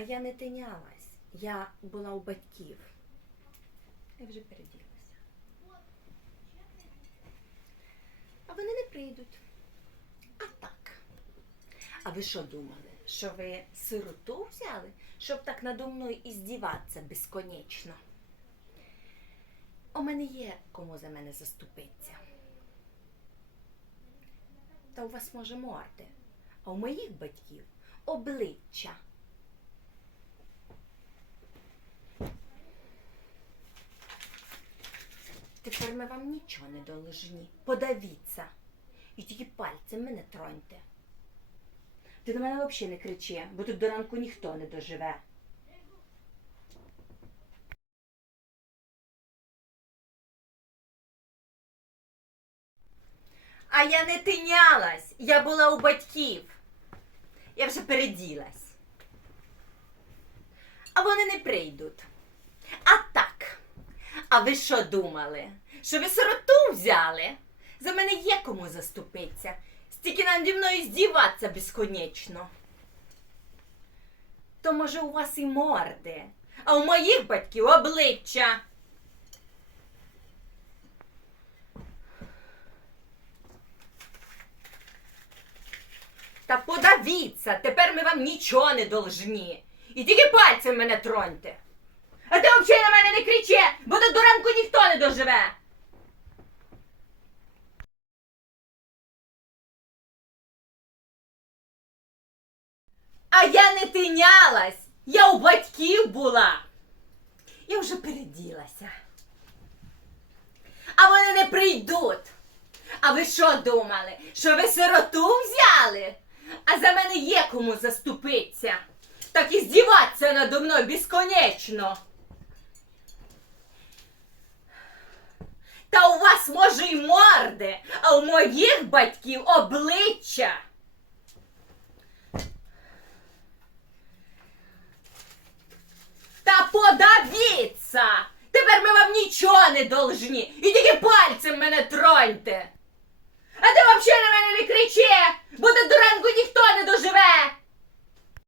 А я не тинялась. Я була у батьків. Я вже переділася. А вони не прийдуть. А так. А ви що думали? Що ви сироту взяли, щоб так надо мною і здіватися безконечно? У мене є кому за мене заступитися. Та у вас може морди, а у моїх батьків обличчя. Тепер ми вам нічого не должні. Подавіться. І тільки пальцем мене троньте. Ти на мене взагалі не кричи, бо тут до ранку ніхто не доживе. А я не тинялась, я була у батьків. Я вже переділась. А вони не прийдуть. А ви що думали? Що ви сироту взяли? За мене є кому заступитися. Стільки наді мною здіватися безконечно. То може у вас і морди, а у моїх батьків обличчя. Та подавіться, тепер ми вам нічого не должні. І тільки пальцем мене троньте. А ти взагалі на мене не кричи, бо до ранку ніхто не доживе. А я не тинялась, я у батьків була. Я вже переділася. А вони не прийдуть. А ви що думали? Що ви сироту взяли? А за мене є кому заступитися. Так і здіватися надо мною безконечно. Та у вас може й морди, а у моїх батьків обличчя. Та подавіться! Тепер ми вам нічого не должні. І тільки пальцем мене троньте.